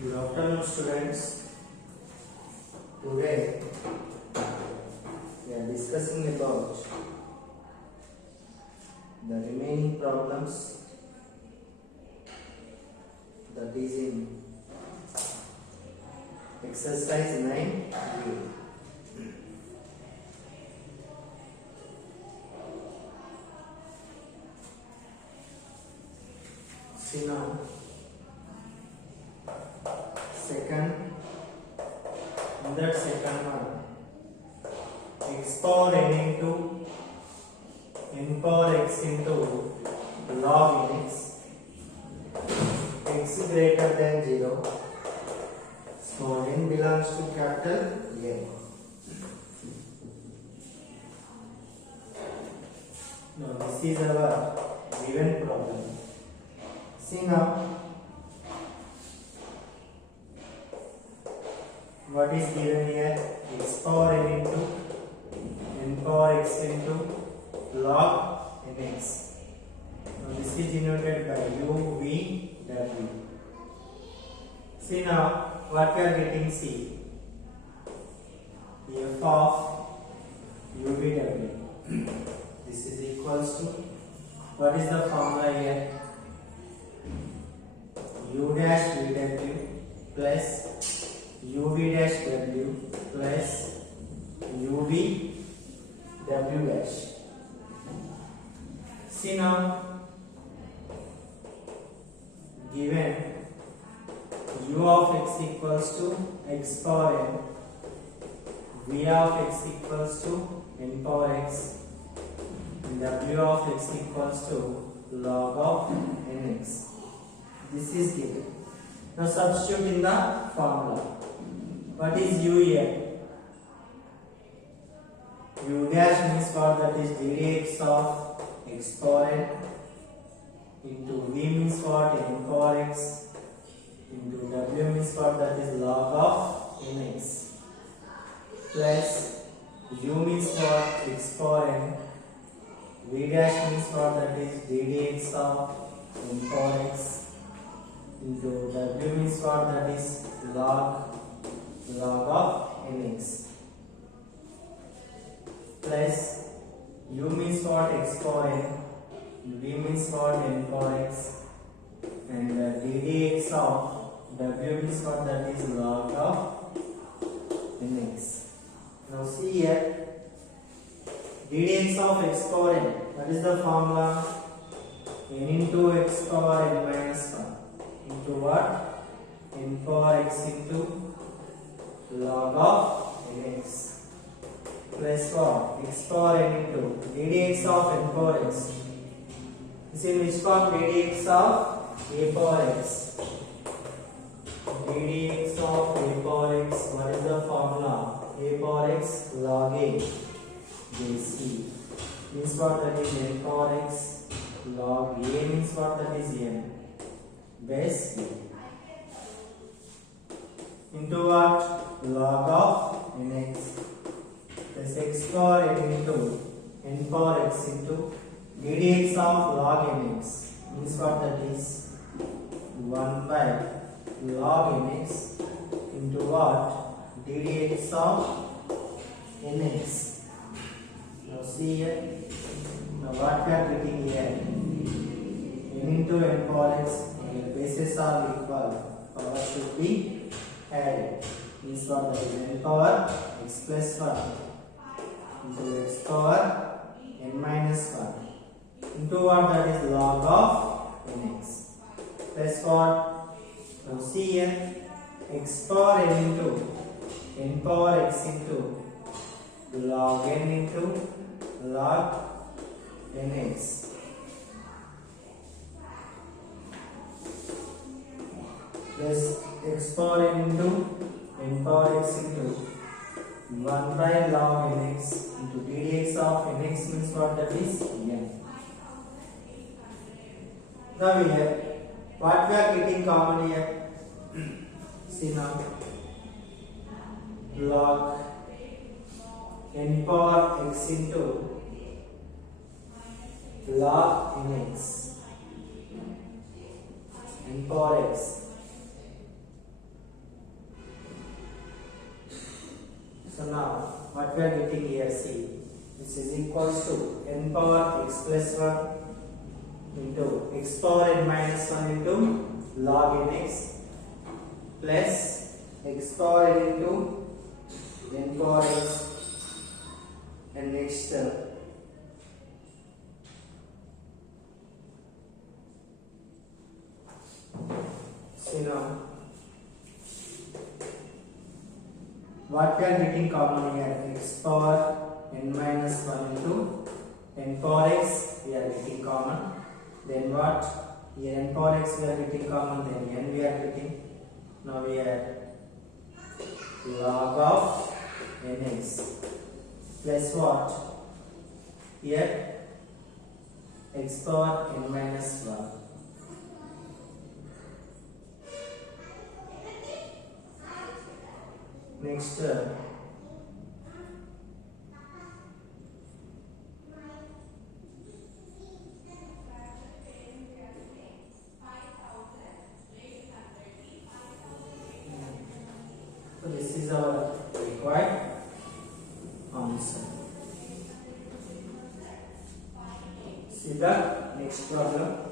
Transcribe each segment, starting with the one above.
Good afternoon, students. Today we are discussing about the remaining problems that is in exercise 9A. See now, in that second one, x power n into n power x into log n x greater than 0, small n belongs to capital N. Now this is our given problem. See now, what is given here? X power n into n power x into log nx. Now this is denoted by u, v, w. See now, what we are getting? C f of u, v, w. This is equals to, what is the formula here? U dash v w plus uv dash w plus uv w dash. See now, given u of x equals to x power n, v of x equals to n power x, and w of x equals to log of nx. This is given. Now substitute in the formula. What is u here? U dash means what? That is dx of x power n into v means what? N power x into w means what? That is log of nx plus u means what? X power n, v dash means what? That is dx of n power x into w means what? That is log of nx plus u means what? X power n, v means what? N power x, and ddx of w means what? That is log of nx. Now see here, ddx of x power n, what is the formula? N into x power n minus 1 into what? N power x into log of nx plus what? X power n into ddx of n power x. This is in which form? ddx of a power x. ddx of a power x, what is the formula? A power x log a bc means what? That is n power x log a means what? That is n base c into what? Log of nx plus x power n into n power x into ddx of log nx means what? That is 1 by log nx into what? ddx of nx. Now see here, now what we are getting here? N into n power x, and the bases are equal, power should be added. Means what? That is n power x plus 1 into x power n minus 1 into what? That is log of nx plus what? Now see here, x power n into n power x into log n into log nx plus x power n into n power x into 1 by log nx into ddx of nx means what? That is n. Now we have what we are getting common here. See now, log n power x into log nx n power x So now what we are getting here, see, this is equals to n power x plus 1 into x power n minus 1 into log n x plus x power n into n power x, and next see now what we are getting common here, x power n minus 1 into n power x we are getting common. Then what? Here n power x we are getting common, then n we are getting. Now we have log of nx plus what? Here x power n minus 1. Next so this is our required answer. See the next problem.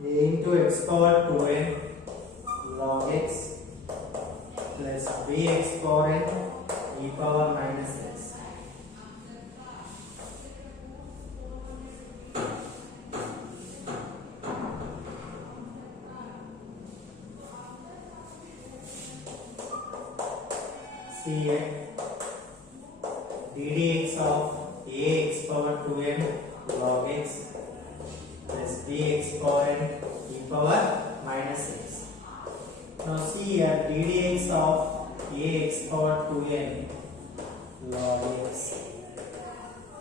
A into x power 2n log x plus bx power n e power minus x. See here ddx of ax power 2n log x plus bx power n e power minus x. Now see here ddx of ax power 2n log x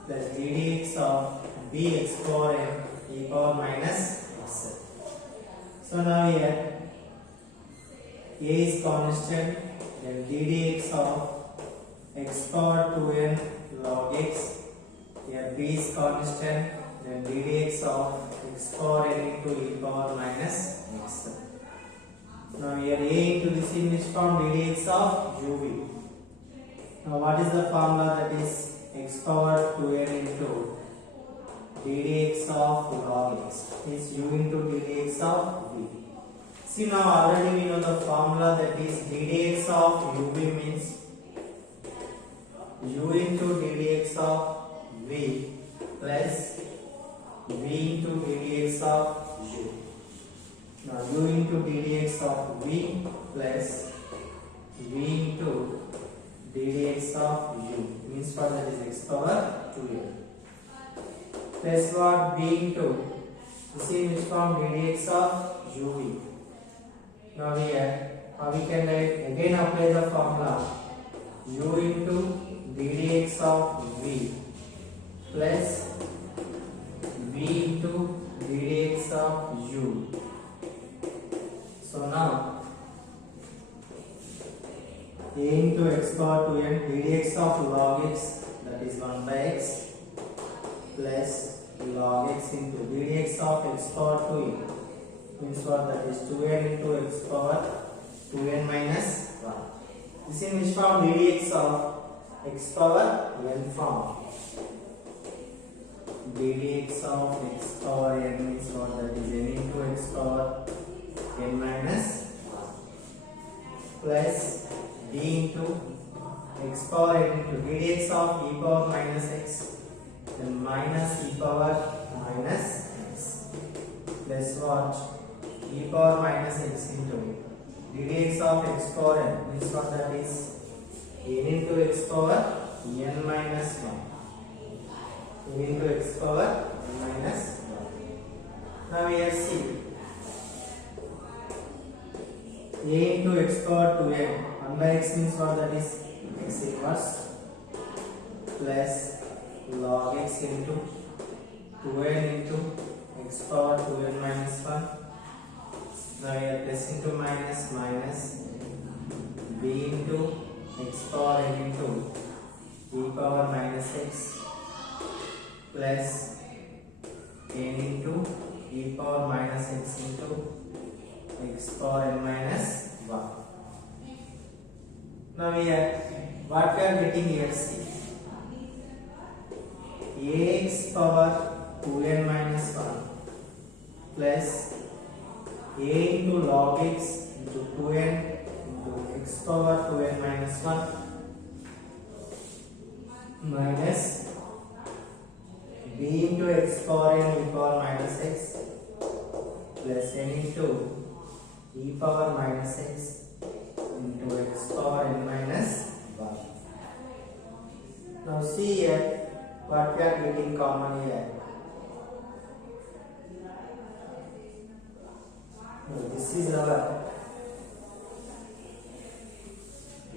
plus ddx of bx power n e power minus x. So now here a is constant, then ddx of x power 2n log x, here b is constant, then ddx of x power n into e power minus x. Now here a into this in which form, ddx of uv. Now what is the formula, that is x power 2n into ddx of log x is u into ddx of v. See now already we know the formula, that is ddx of uv means u into ddx of v plus v into ddx of u. Now u into ddx of v plus v into ddx of u means what, that is x power 2n plus what, v into the same which form ddx of uv. Now here we can write again, apply the formula u into ddx of v plus v into ddx of u. So now a into x power 2n ddx of log x, that is 1 by x plus log x into ddx of x power 2n means what, that is 2n into x power 2n minus 1. This in which form, ddx of x power n form. ddx of x power n means what, that is n into x power n minus 1 plus d into x power n into ddx of e power minus x, then minus e power minus x plus what, e power minus x into ddx of x power n means what, that is n into x power n minus 1. n into x power n minus 1. Now here see a into x power 2n. 1 by x means what? That is x inverse plus log x into 2n into x power 2n minus 1. Now here plus into minus minus b into x power n into e power minus x plus n into e power minus x into x power n minus 1. Now here what we are getting here, see, ax power 2n minus 1 plus a into log x into 2n into x power 2n minus 1 minus b into x power n e power minus x plus n into e power minus x into x power n minus 1. Now see here what we are getting common here. Now this is our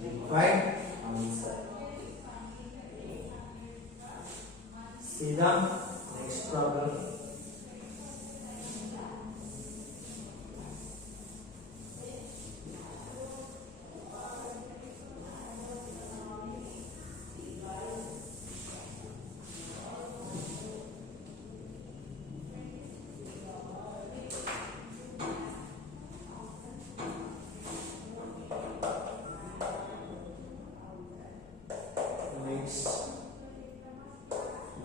required answer. See the next problem. Next,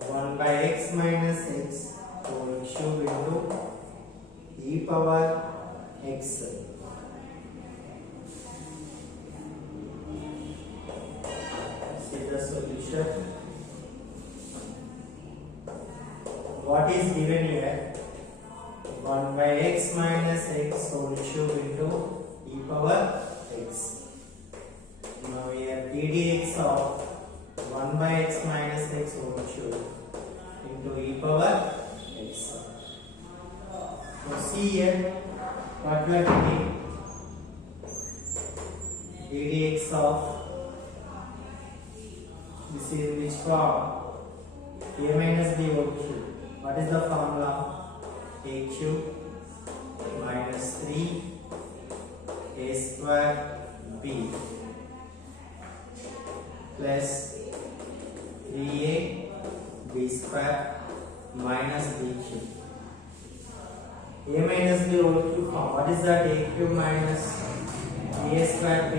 1 by x minus x whole cube into e power x. See the solution. What is given here? 1 by x minus x whole cube into e power x. Now here ddx of 1 by x minus x whole cube into e power x. Now see here what we are getting, ddx of, this is which form? A minus b whole cube. What is the formula? A cube minus 3 a square b plus 3a b square minus b cube. A minus b whole cube form. What is that? A cube minus 3a square b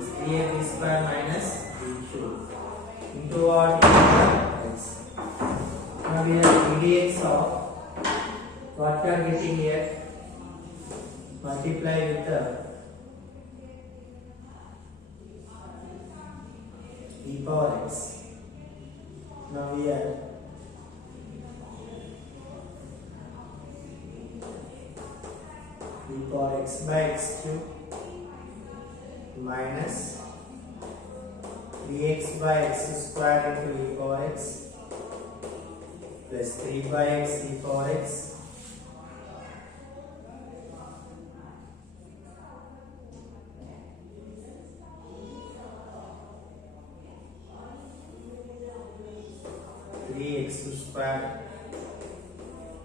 is 3a b square minus b cube into what? X. Now we have ddx of what we are getting here, multiply with the e power x. Now here e power x by x cube minus 3x by x square into e power x plus 3 by x e power x x square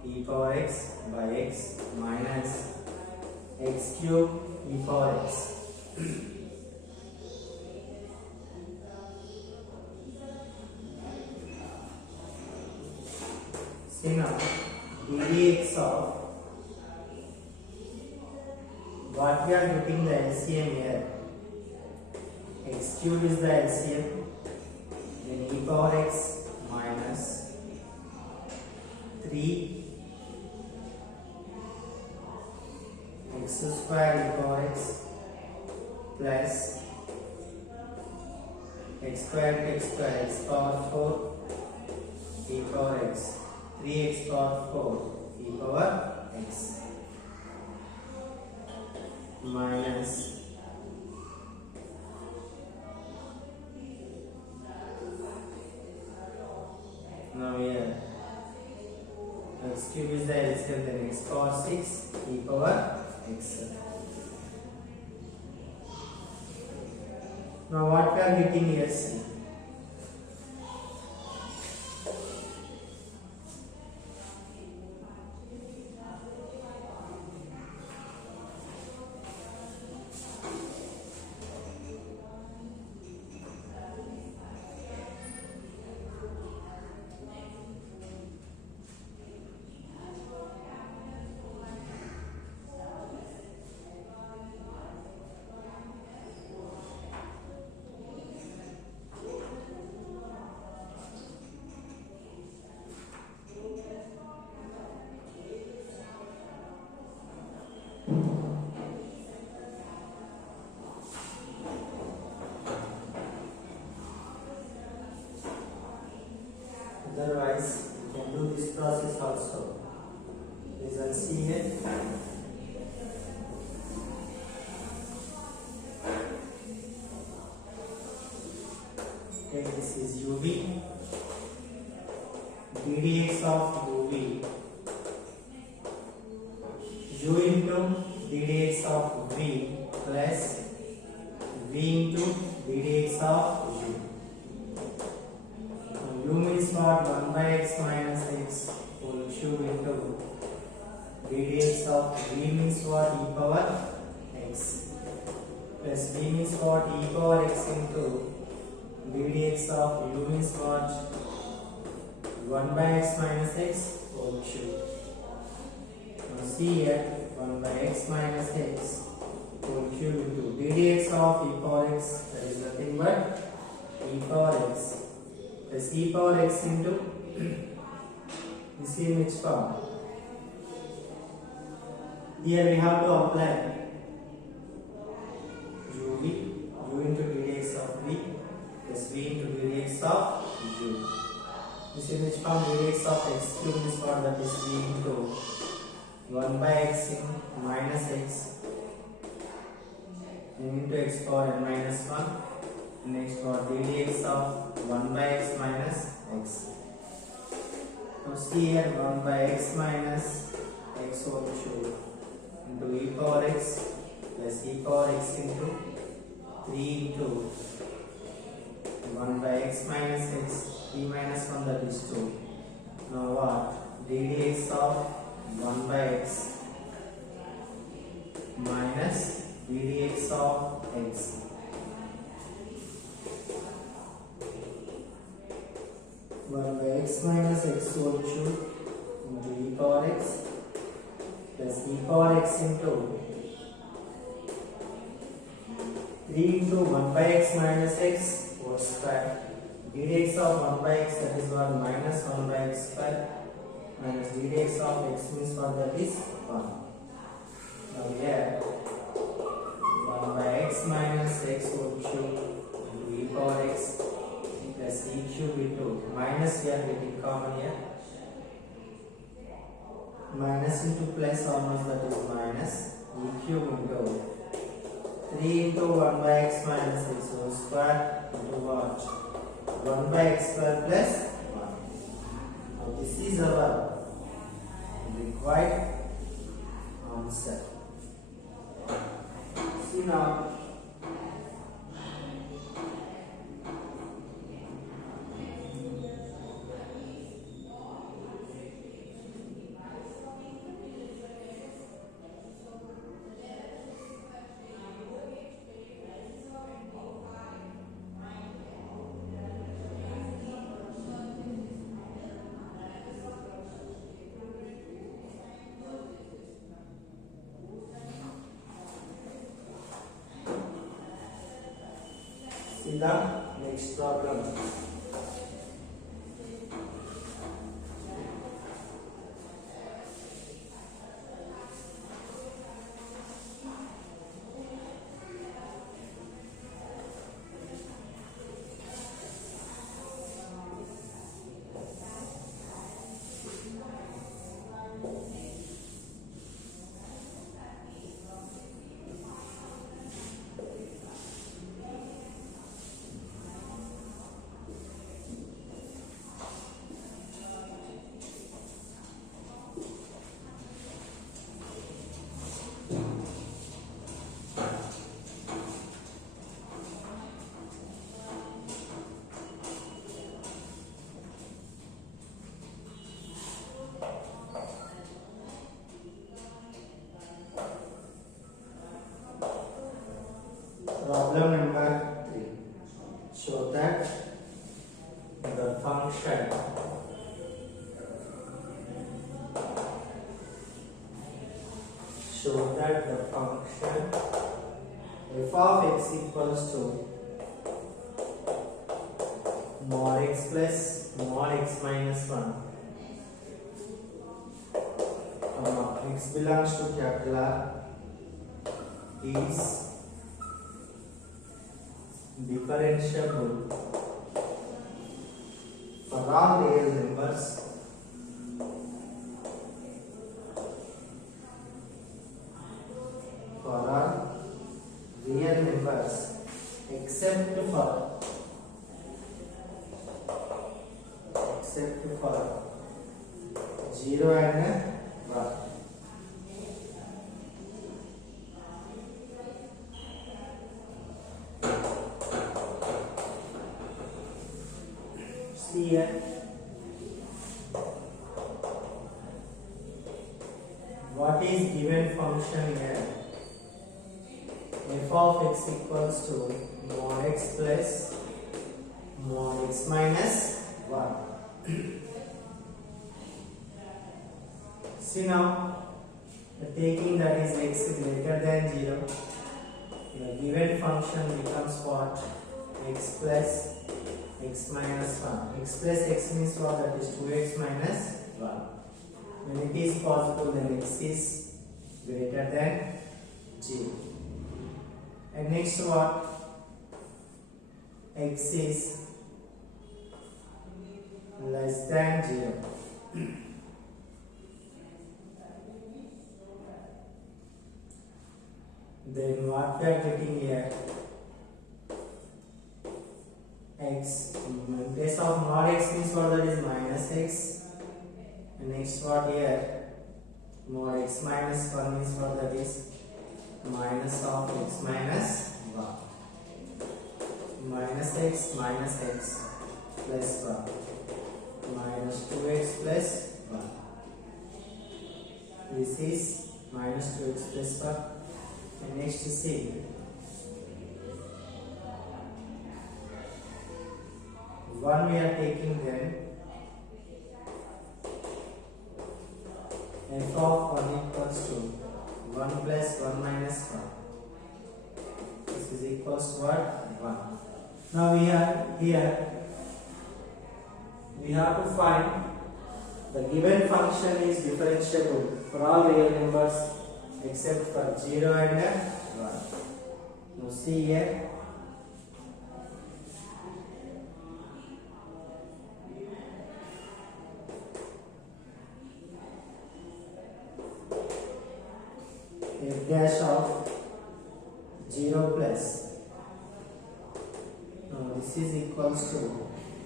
e power x by x minus x cube e power x. See now ddx of what we are getting the LCM here. X cube is the LCM, then e power x minus 3 x square e power x plus x square x power 4 e power x 3x power 4 e power x minus now here x cube is the LCM, then x power 6 e power x. Now what we are getting here, see. Otherwise, you can do this process also. Please and see here. Okay, this is UV. ddx of UV. U into ddx of V plus V into ddx of U. U means what? 1 by x minus x whole cube into ddx of V means what? E power x plus V means what? E power x into ddx of U means what? 1 by x minus x whole cube. Now see here, 1 by x minus x whole cube into ddx of e power x, that is nothing but e power x plus e power x into this is which form. Here we have to apply uv, u into ddx of v plus v into ddx of u. This is which form? Ddx of x cube is what? That is v into 1 by x in minus x into x power n minus 1. Next for ddx of 1 by x minus x. Now see here, 1 by x minus x whole cube into e power x plus e power x into 3 into 1 by x minus x, 3 minus 1, that is 2. Now what? ddx of 1 by x minus ddx of x. One by x minus x whole cube into e power x plus e power x into 3 into 1 by x minus x whole square. ddx of 1 by x, that is what? Minus 1 by x square minus ddx of x means what? That is 1. Now here 1 by x minus x whole cube into e power x plus e cube into minus, we are getting common here, minus into plus almost, that is minus e cube into 3 into 1 by x minus x whole square into what? 1 by x square plus 1. Now this is our required answer. See now, see the next problem. show that the function f of x equals to mod x plus mod x minus 1, x belongs to capital R, is differentiable for all real numbers except for 0 and 1. See here, what is given function here? F of x equals to mod x plus mod x minus 1. See now, taking that is x greater than 0, the given function becomes what? X plus x minus 1. X plus x means what? That is 2x minus 1. When it is possible, then x is greater than 0. And next what? X is less than 0. Then what we are getting here? X in place of mod x means what? That is minus x. And next what here? Mod x minus 1 means what? That is minus of x minus 1. Minus x plus 1 minus 2x plus 1. This is minus 2x plus 1. And next see, 1 we are taking, then f of 1 equals to 1 plus 1 minus 1. This is equals to what? 1. Now we are here, we have to find the given function is differentiable for all real numbers except for 0 and 1. Now see here, f dash of 0 plus, now this is equals to,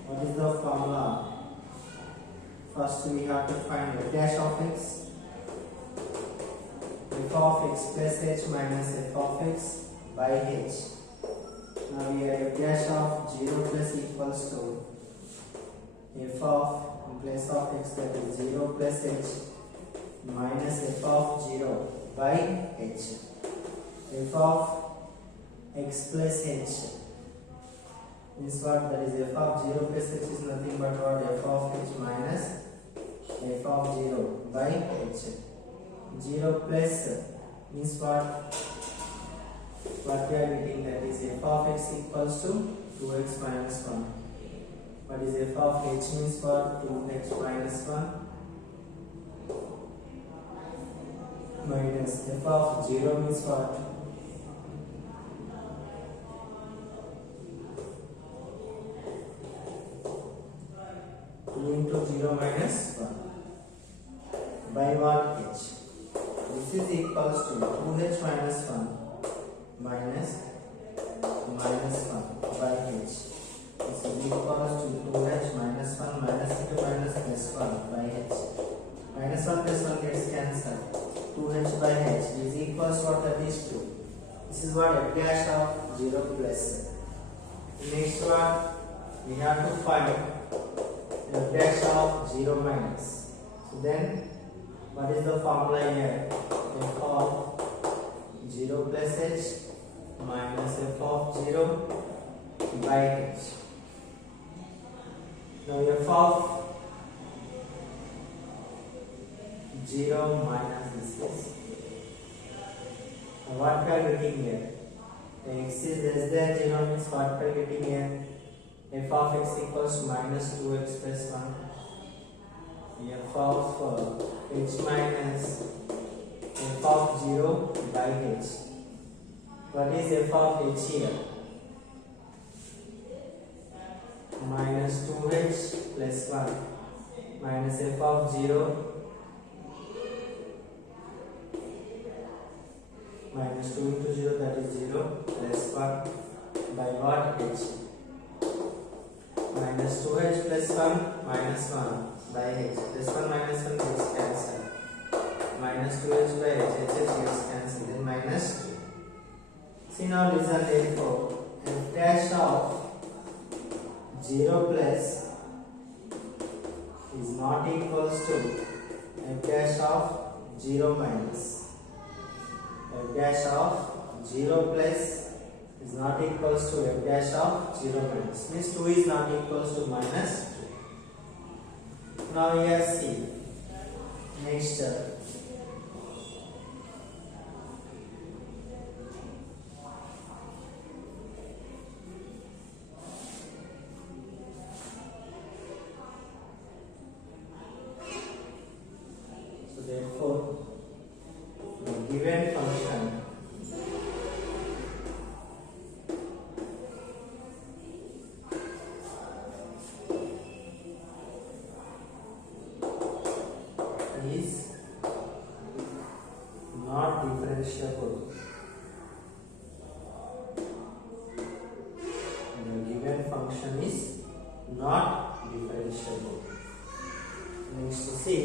what is the formula? First we have to find f dash of x, f of x plus h minus f of x by h. Now here f dash of 0 plus equals to f of, in place of x, that is 0 plus h minus f of 0 by h. F of x plus h means what? That is f of 0 plus h is nothing but what? F of h minus f of 0 by h. 0 plus means what? What we are getting, that is f of x equals to 2x minus 1. What is f of h means what? 2x minus 1 minus f of 0 means what? 2 into 0 minus 1 by what? H. This is equals to 2h minus 1 minus 1 by h. This is equals to 2h minus 1 minus into minus plus 1 by h. Minus 1 plus 1 gets cancelled. 2h by h is equals what? That is 2. This is what? F dash of 0 plus. Next one, we have to find f dash of 0 minus. So then, what is the formula here? F of 0 plus h minus f of 0 by h. Now f of 0 minus this is. Now what we are getting here? X is less than 0 means what we are getting here? F of x equals to minus 2x plus 1. F of h minus f of 0 by h. What is f of h here? Minus 2h plus 1 minus f of 0 minus 2 into 0, that is 0 plus 1 by what? H. Minus 2h plus 1 minus 1 by h. Plus 1 minus 1 gets cancelled. Minus 2h by h gets cancelled. Then minus 2. See now listen, therefore f dash of 0 plus is not equals to f dash of 0 minus. F dash of 0 plus is not equals to f dash of 0 minus. Means 2 is not equals to minus 2. Now here see. Next therefore, the given function is not differentiable. The given function is not differentiable. Next, see.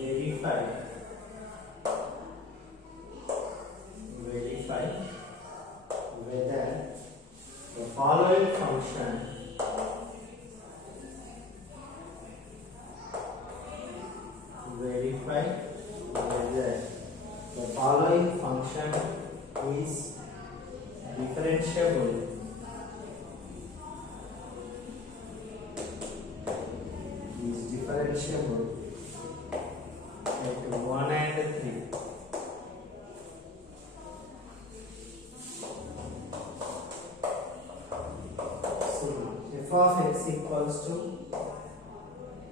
Verify whether the following function is differentiable at 1 and 3. F of x equals to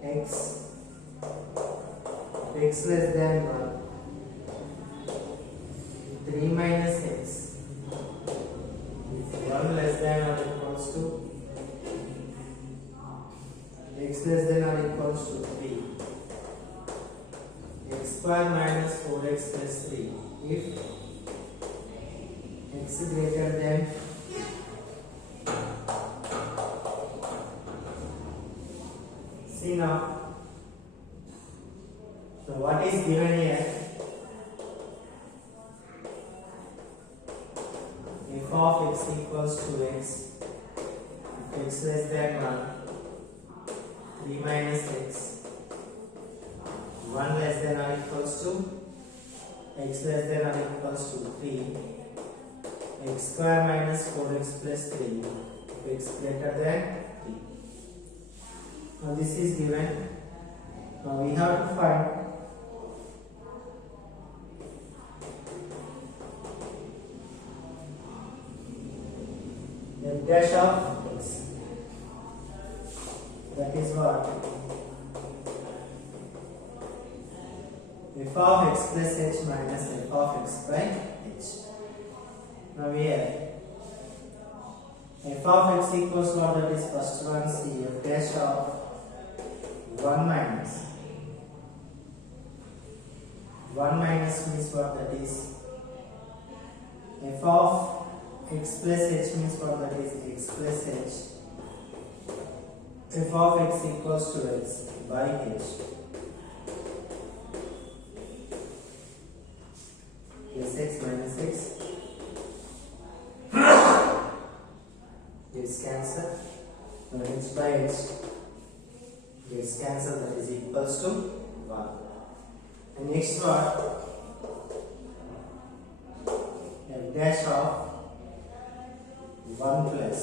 x, x less than 1, 3 minus x, if 1 less than or equals to x less than or equals to 3, x square minus 4x plus 3, if x greater than see now. So what is given here? F of x equals to x. If x less than 1, 3 minus x. 1 less than or equals to x less than or equals to 3. X square minus 4x plus 3. If x greater than 3. Now this is given. Now we have to find f dash of x. That is what? F of x plus h minus f of x by h. Now here f of x equals what? That is first one, see f dash of 1 minus 1 minus means what? That is f of x plus h means what? That is x plus h. F of x equals to x by h. Plus x minus x gets cancelled. Now h by h gets cancelled, that is equals to 1. And next one, f dash of 1 plus,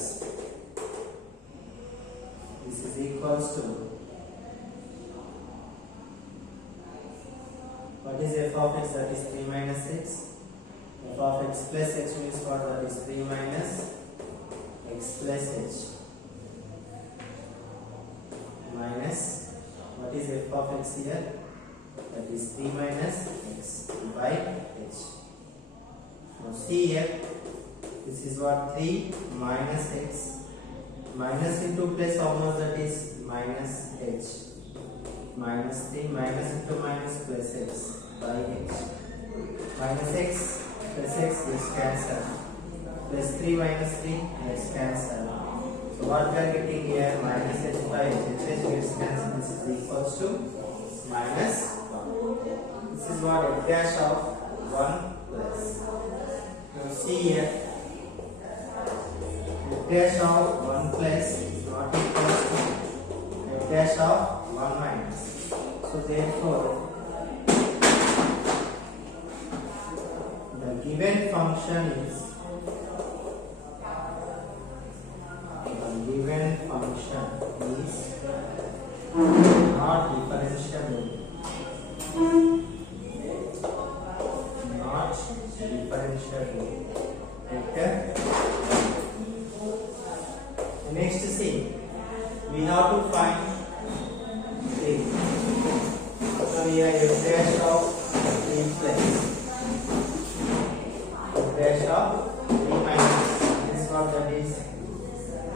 this is equals to, what is f of x? That is 3 minus x. F of x plus h means what? That is 3 minus x plus h minus, what is f of x here? That is 3 minus x by h. Now see here, this is what? 3 minus x, minus into plus, how much? That is minus h, minus 3 minus into minus plus x by h. Minus x plus x gets cancelled, plus 3 minus 3 gets cancelled. So what we are getting here? Minus h by h, h gets cancelled, this is equals to minus 1. This is what? F dash of 1 plus. Now see here, f dash of 1 plus is not equal to f dash of 1 minus. So therefore, the given function is not differentiable. Not differentiable. Okay. Next, see, we have to find the. So here f dash of 3 plus f dash of 3 minus. This one, that is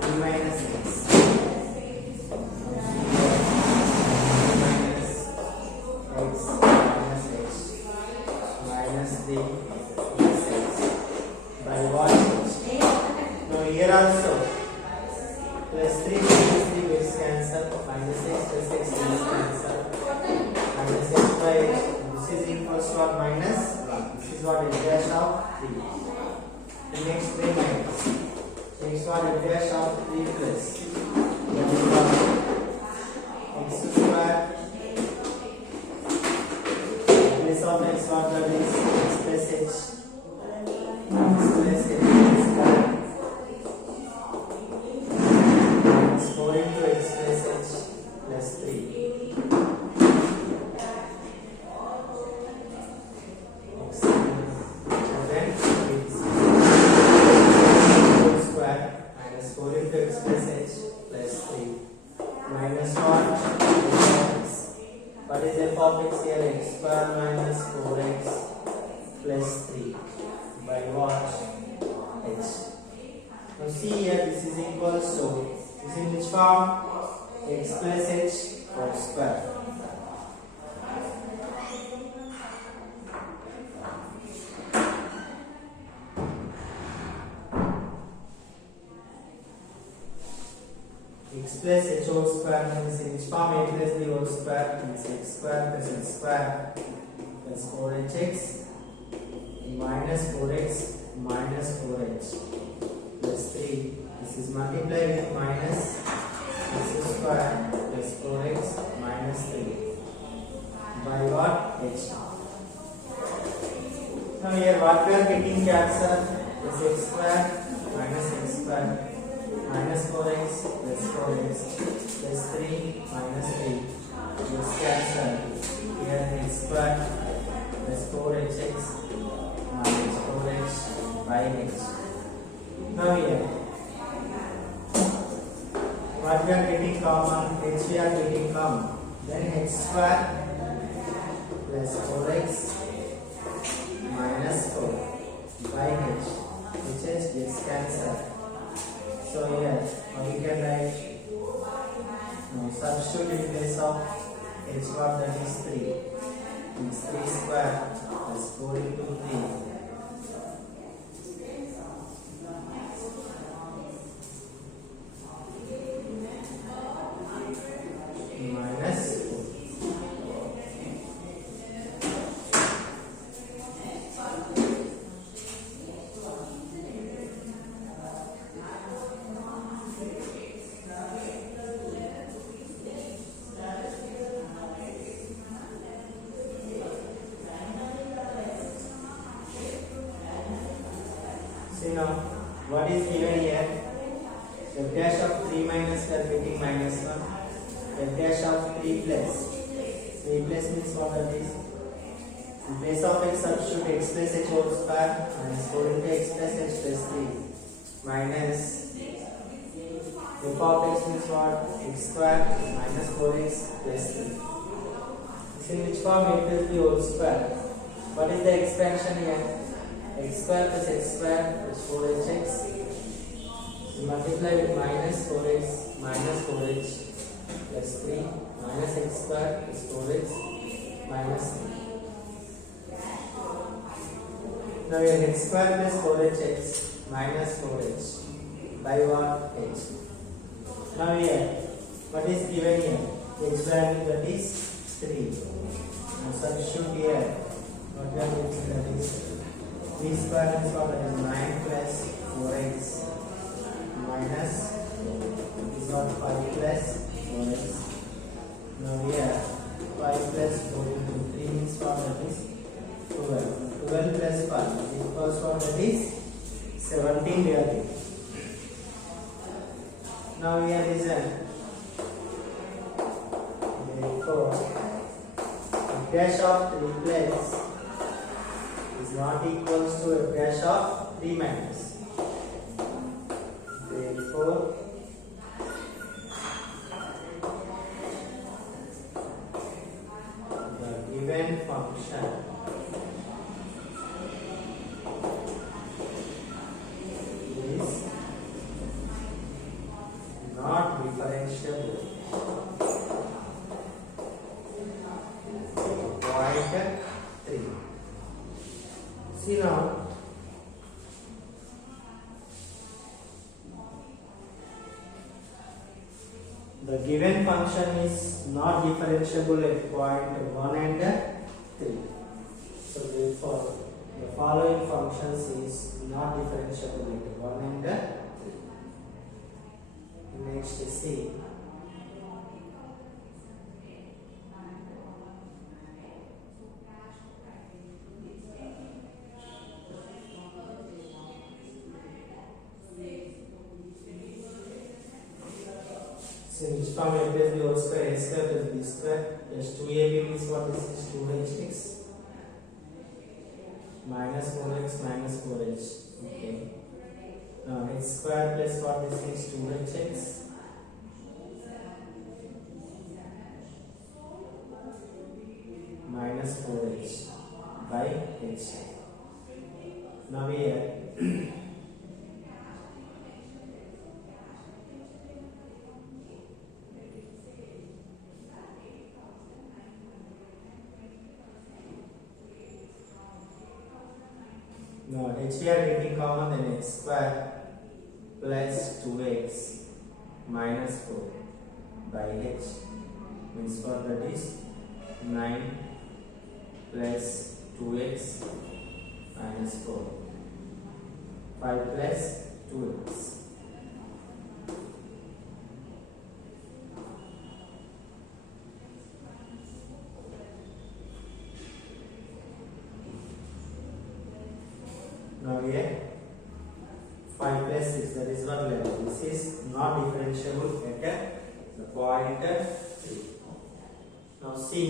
3 minus x. Here also plus 3 minus 3 gets cancelled, minus x plus x gets cancelled, minus x by x, this is equals to what? Minus 1. This is what? F dash of 3. The next 3 minus. Next one, F dash of 3 plus. That is what? X square place of x, what? That is x plus h. X plus h square. 4 into x plus h plus 3. X whole square minus 4 into x plus h plus 3 minus 1. What is f of x here? X square minus 4x plus 3 by what? H. Now see here, this is equals to, this is in which form? X plus h whole square. X plus h whole square means in which form? A plus b whole square means x square plus h square plus 4hx minus 4x minus 4h plus 3. This is multiplied with minus x square plus 4x minus 3 by what? H. Now here what we are getting cancelled is x square minus x square minus 4x plus 4x plus 3 minus 3 is cancelled. Here x square plus 4hx minus 4h by h. Now here what we are getting common? H we are getting common. Then x square plus 4x minus 4 by h. H gets cancelled. So here we can write, substitute in place of h what, that is 3. It's 3 square now, what is given here? F dash of 3 minus 12 getting minus 1. F dash of 3 plus. 3 plus means what that is? In place of x substitute x plus h whole square minus 4 into x plus h plus 3 minus f of x means what? X square minus 4x plus 3. This in which form? A plus b whole square. What is the expansion here? X square plus x square plus 4hx. So multiply with minus 4x minus 4h plus 3 minus x square plus 4x minus 3. Now we have x square plus 4hx minus 4h by what? H. Now here, what is given here? X value that is 3. Now substitute here. What we are getting that is 3 square is what? That is 9 plus 4x minus is what? 5 plus 4x. Now here 5 plus 4 into 3 means what? That is 12. 12 plus 5 equals what? That is 17 we are getting. Now here is a therefore f dash of 3 plus is not equals to f dash of 3 minus. Therefore the given function is not differentiable. Point 3. See now, the given function is not differentiable at point 1 and 3. So therefore, the following functions is not differentiable at 1 and 3. Next, see. So which form f plus b whole square a square plus b square plus 2ab means what is 2hx minus 4x minus 4h. Okay. Now x square plus what this is 2hx minus 4h by h. Now here now h we are getting common, then x square plus 2x minus 4 by h means what that is 9 plus 2x minus 4 5 plus 2x. Now here 5 plus 6, that is what level. This is not differentiable at the point 3. Now see,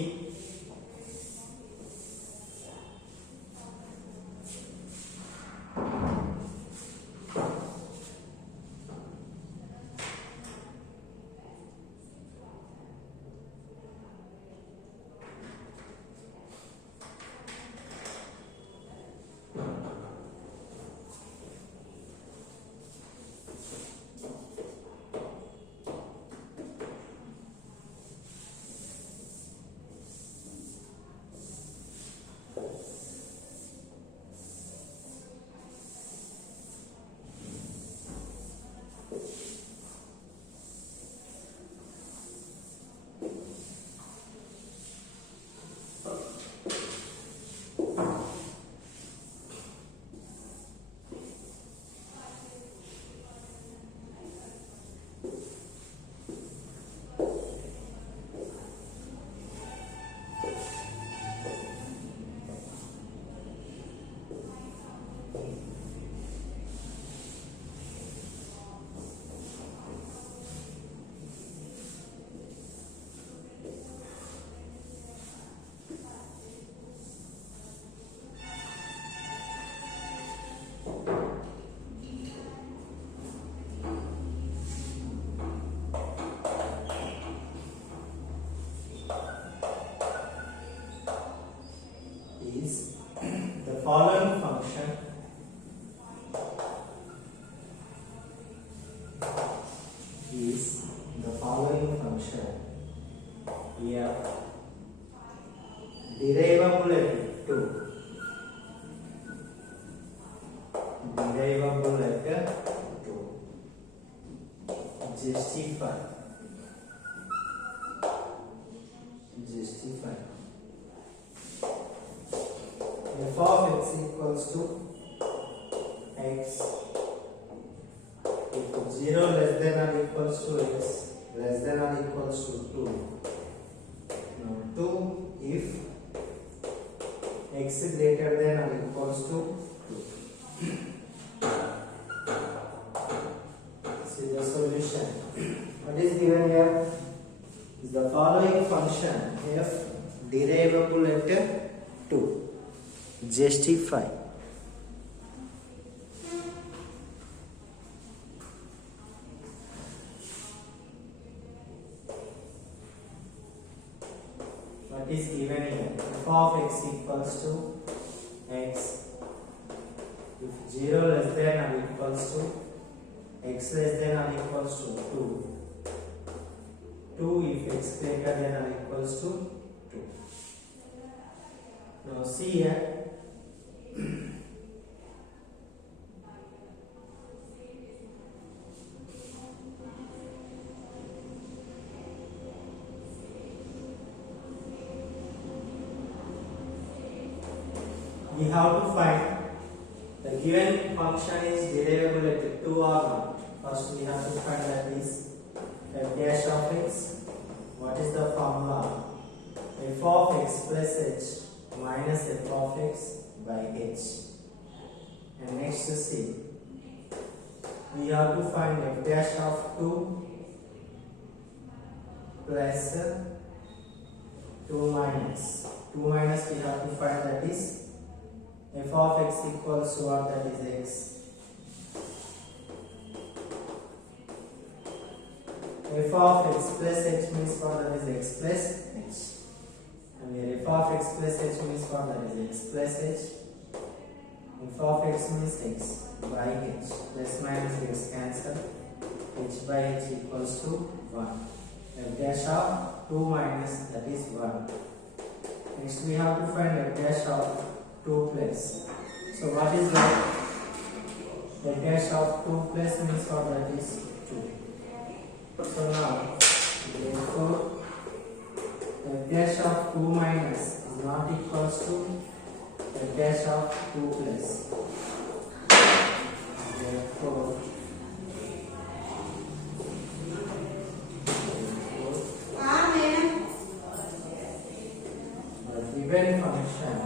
derivable at 2. Derivable at 2. Justify. F of x equals to x if 0 less than or equals to x less than or equals to 2. Now 2 if x is greater than or equals to 2. See the solution. What is given here is the following function f derivable at 2. Justify. What is given here? F of x equals to x if 0 less than or equals to x less than or equals to 2. 2 if x greater than or equals to 2. Now see here. We have to find the given function is derivable at 2 or not. First we have to find that is f dash of x. What is the formula? F of x plus h minus f of x by h. And next to see, we have to find f dash of 2 plus 2 minus. 2 minus we have to find that is f of x equals to what, that is x. F of x plus h means what, that is x plus h. And here f of x plus h means what, that is x plus h. F of x means x by h. Plus minus gets cancelled. H by h equals to 1. F dash of 2 minus, that is 1. Next we have to find f dash of 2 plus. So what is that? The dash of 2 plus means what, that is 2. So now, therefore, the dash of 2 minus is not equals to the dash of 2 plus. Therefore, the given function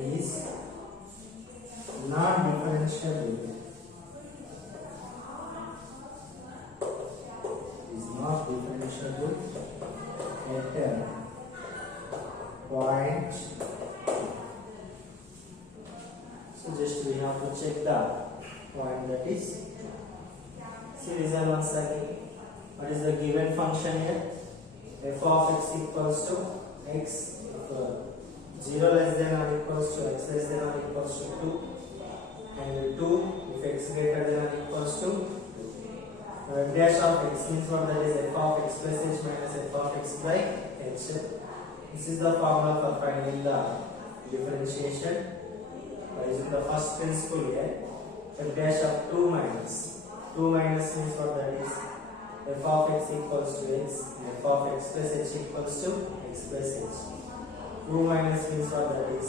is not differentiable. At point. So just we have to check the point, that is. See result once again. What is the given function here? F of x equals to x if 0 less than or equals to x less than or equals to 2, and 2 if x greater than or equals to 2. F dash of x means what, that is f of x plus h minus f of x by h. This is the formula for finding the differentiation by using the first principle here. F dash of 2 minus. 2 minus means what, that is f of x equals to x and f of x plus h equals to x plus h. 2 minus means what, that is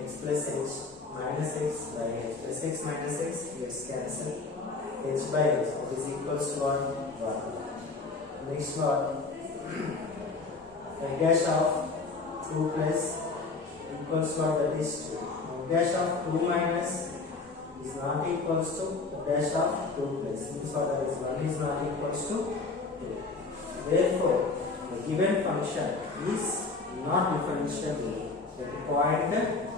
x plus h minus x by h plus x minus x gets cancelled. H by h, that is equals to what? 1. Next one, f dash of 2 plus equals to what, that is 2. F dash of 2 minus is not equals to f dash of 2 plus, means what, that is 1 is not equals to 2. Therefore, the given function is not differentiable at point 2.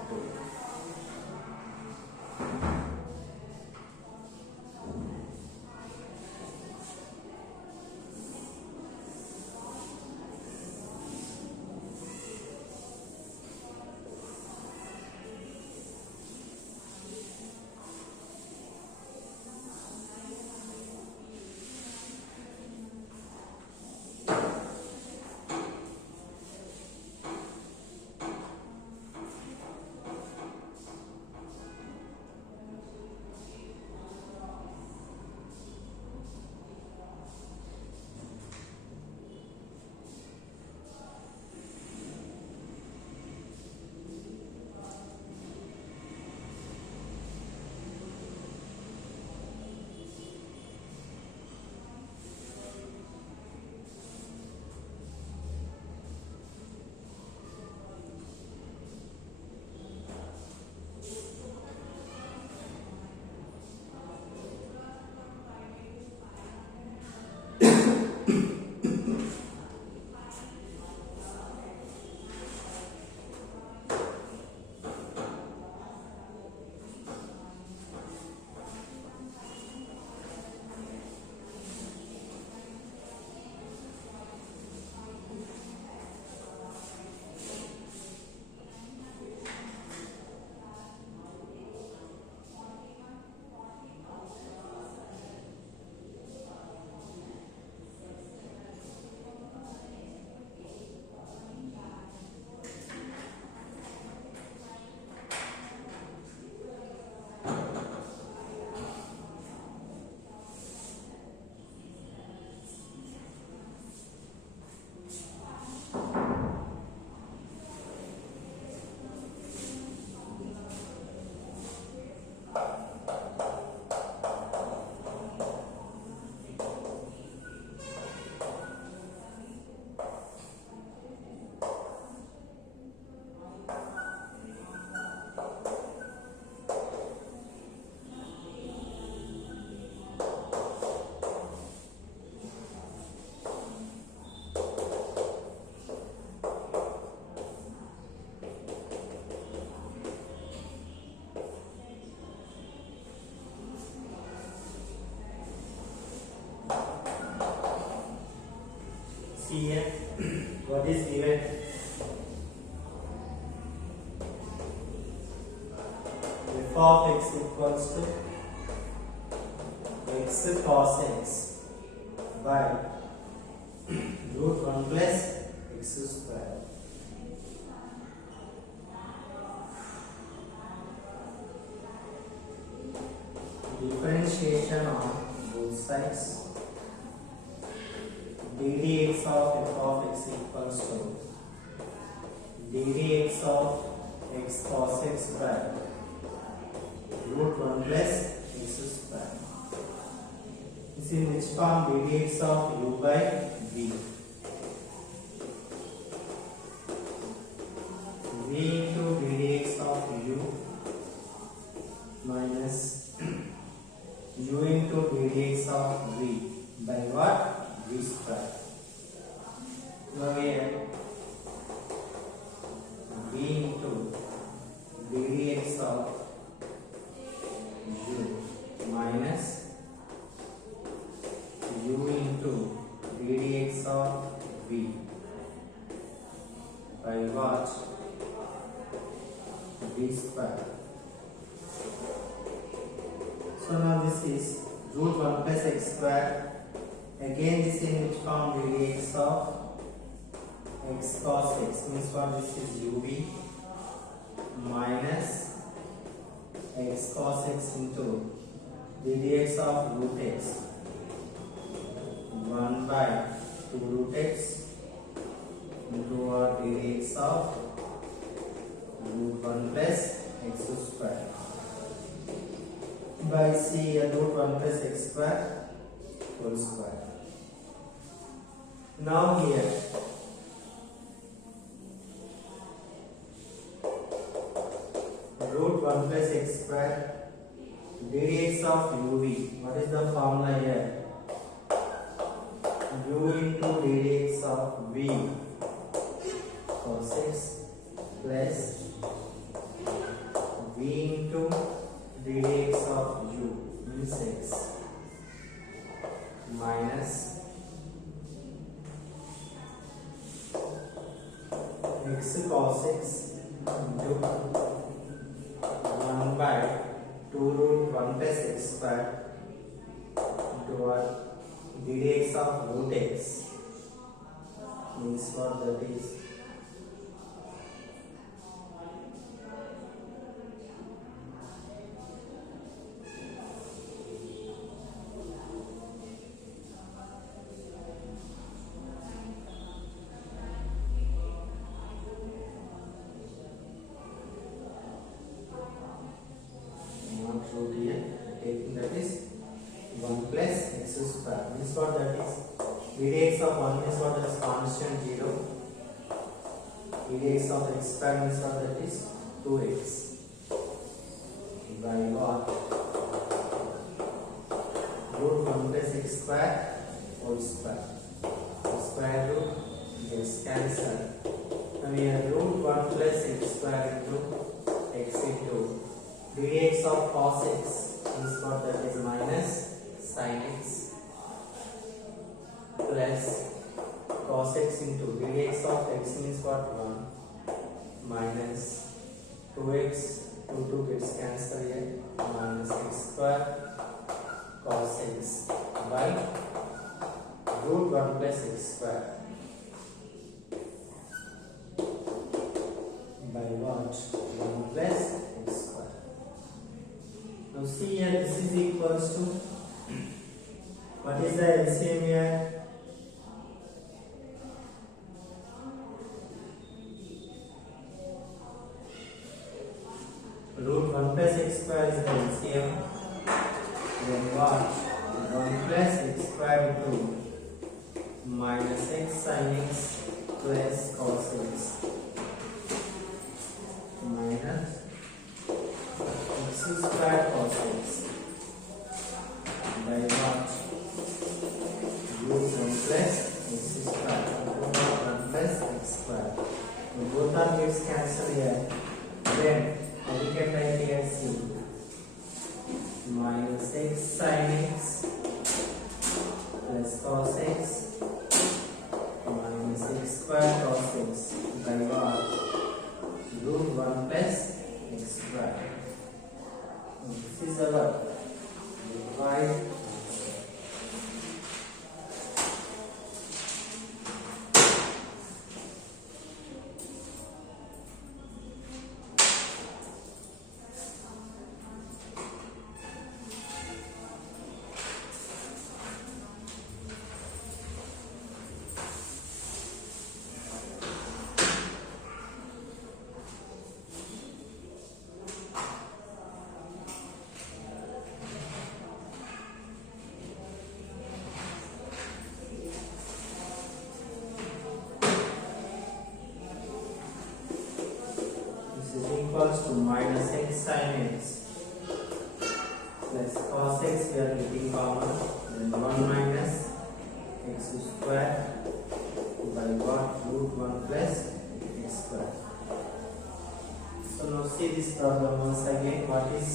what is given? F of x equals to x cos x by root 1 plus x square. Differentiation on both sides. ddx of f of x equals to ddx of x cos x by root 1 plus x square. This is in which form? ddx of u by v. v into ddx of u minus u into ddx of v by what? V square. Now here v into ddx of u minus u into ddx of v by what? V square. So now this is root 1 plus x square. Again this is in which form? ddx of x cos x, means what? This is uv minus x cos x into ddx of root x 1 by 2 root x into our ddx of root 1 plus x square by c root 1 plus x square whole square. Now here root 1 plus x square ddx of uv. What is the formula here? u into ddx of v cos x plus v into ddx of u means x minus x cos x into 1 by 2 root 1 plus x square into our ddx of root x means what? That is root here, taking that is 1 plus x square, means what? That is ddx of 1 means what? That is constant 0. ddx of x square means what? That is 2x by what? Root 1 plus x square whole square. The square root gets cancelled. Now we have root 1 plus x square into x into ddx of cos x means what? That is minus sin x plus cos x into ddx of x means what? 1 minus 2x, 2 gets cancelled here, minus x square cos x by root 1 plus x square by what? 1 plus x square. Now see here, this is equals to what is the LCM here? Root 1 plus x square is the LCM. Then what? 1 plus x square into minus x sin x plus cos x minus x square cos x by what? Root 1 plus x square. Root 1 plus x square. So both are gets cancelled here. Then we can write here c minus x sin x plus cos x minus x square cos x by what? Root 1 plus x square. This is our y. Equals to minus x sin x plus cos x, we are getting common, then 1 minus x square by what? Root 1 plus x square. So now see this problem once again. What is,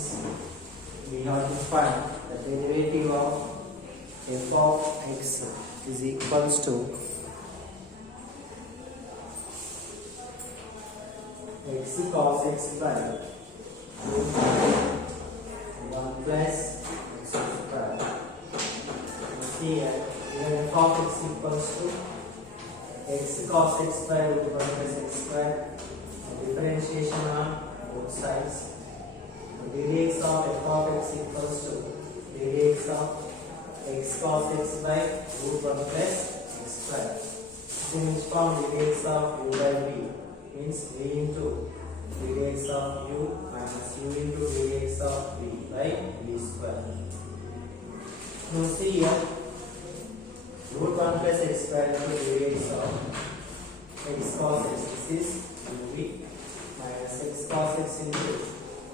we have to find the derivative of f of x is equals to x cos x by root 1 plus x square. You see here, f of x equals to x cos x by root 1 plus x square. Differentiation on both sides. Dx of f of x equals to dx of x cos x by root 1 plus x square. In which form dx of u by v means v into dx of u minus u into dx of v by v square. Now see here, root 1 plus x square into dx of x cos x, this is uv minus x cos x into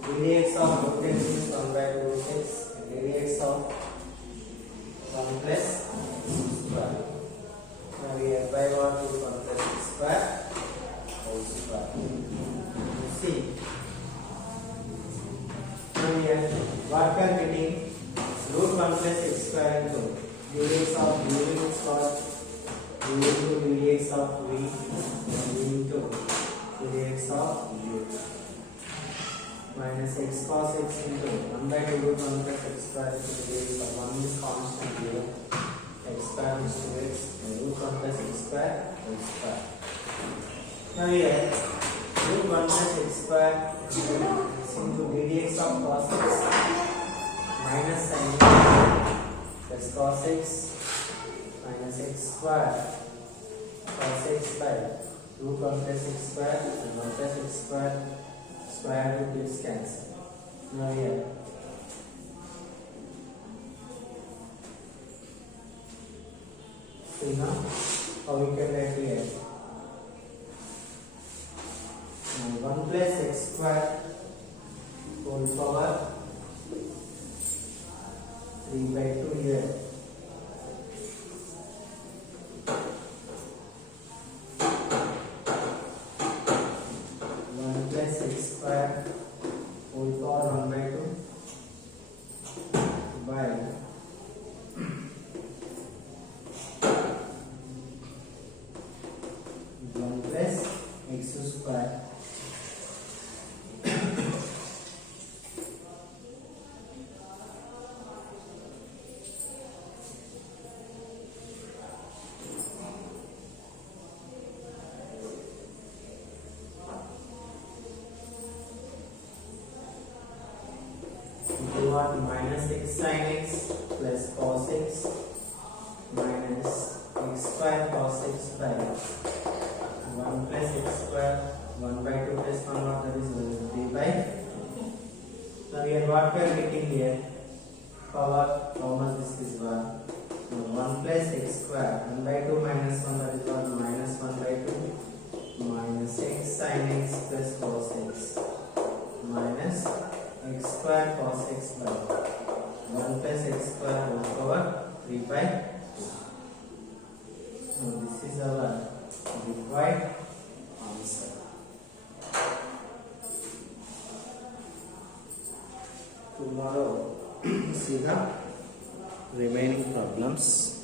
dx of root x is 1 by root x and dx of 1 plus x square. Now we have by what? Root 1 plus x square whole square. See, now we have what we are getting? Root 1 plus x square into dx of u is what? U into dx of v and u into dx of u minus x cos x into 1 by root 1 plus x square into dx of 1 is constant here, x square is 2x and root 1 plus x square whole square. Now here, root 1 plus x square into dx of cos x minus sin x plus cos x minus x square cos x by root 1 plus x square and 1 plus x square square root is cancelled. Now here, see now how we can write here. 1 plus x square whole power 3 by 2 here. Minus x sin x plus cos x minus x square cos x by 1 plus x square 1 by 2 plus 1 what, that is 3 by 2. Now here what we are getting here, power, how much this is 1? 1 plus x square 1 by 2 minus 1, that is what? Minus 1 by 2 minus x sin x plus cos x minus x square cos x by 1 plus x square whole power 3 by 2. So this is our required answer. Tomorrow see the remaining problems.